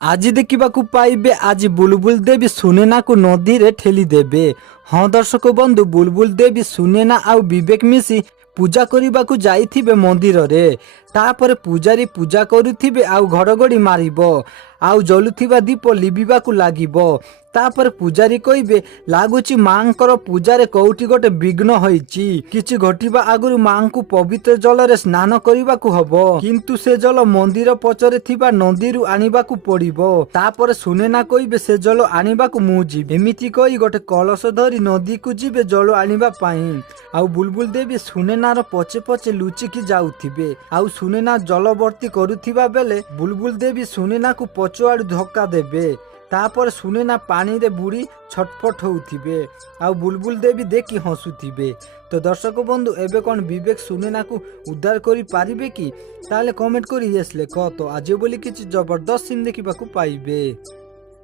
ଆଜି ଦେଖିବାକୁ ପାଇବେ ଆଜି ବୁଲବୁଲ ଦେବୀ ସୁନେନାକୁ ନଦୀରେ ଠେଲି ଦେବେ। ହଁ ଦର୍ଶକ ବନ୍ଧୁ, ବୁଲବୁଲ ଦେବୀ ସୁନେନା ଆଉ ବିବେକ ମିଶି ପୂଜା କରିବାକୁ ଯାଇଥିବେ ମନ୍ଦିରରେ। ତାପରେ ପୂଜାରୀ ପୂଜା କରୁଥିବେ ଆଉ ଘଡ଼ଘଡ଼ି ମାରିବ ଆଉ ଜଳୁଥିବା ଦୀପ ଲିଭିବାକୁ ଲାଗିବ। ତାପରେ ପୂଜାରୀ କହିବେ, ଲାଗୁଛି ମାଙ୍କର ପୂଜାରେ କୋଉଠି ଗୋଟେ ବିଘ୍ନ ହୋଇଛି। କିଛି ଘଟିବା ଆଗରୁ ମାଙ୍କୁ ପବିତ୍ର ଜଳରେ ସ୍ନାନ କରିବାକୁ ହବ, କିନ୍ତୁ ସେ ଜଳ ମନ୍ଦିର ପଛରେ ଥିବା ନଦୀରୁ ଆଣିବାକୁ ପଡିବ। ତାପରେ ସୁନେନା କହିବେ, ସେ ଜଳ ଆଣିବାକୁ ମୁଁ ଯିବି। ଏମିତି କହି ଗୋଟେ କଳସ ଧରି ନଦୀକୁ ଯିବେ ଜଳ ଆଣିବା ପାଇଁ। ଆଉ ବୁଲବୁଲ ଦେବୀ ସୁନେନାର ପଛେ ପଛେ ଲୁଚିକି ଯାଉଥିବେ। ଆଉ ସୁନେନା ଜଳ ଭର୍ତ୍ତି କରୁଥିବା ବେଳେ ବୁଲବୁଲ ଦେବୀ ସୁନେନାକୁ ପଛଆଡୁ ଧକ୍କା ଦେବେ। ତାପରେ ସୁନେନା ପାଣିରେ ବୁଡ଼ି ଛଟପଟ ହଉଥିବେ ଆଉ ବୁଲବୁଲ ଦେବୀ ଦେଖି ହସୁଥିବେ। ତ ଦର୍ଶକ ବନ୍ଧୁ, ଏବେ କ'ଣ ବିବେକ ସୁନେନାକୁ ଉଦ୍ଧାର କରିପାରିବେ କି? ତାହେଲେ କମେଣ୍ଟ କରି ୟେସ୍ ଲେଖ। ତ ଆଜି ବୋଲି କିଛି ଜବରଦସ୍ତ ସିନ୍ ଦେଖିବାକୁ ପାଇବେ।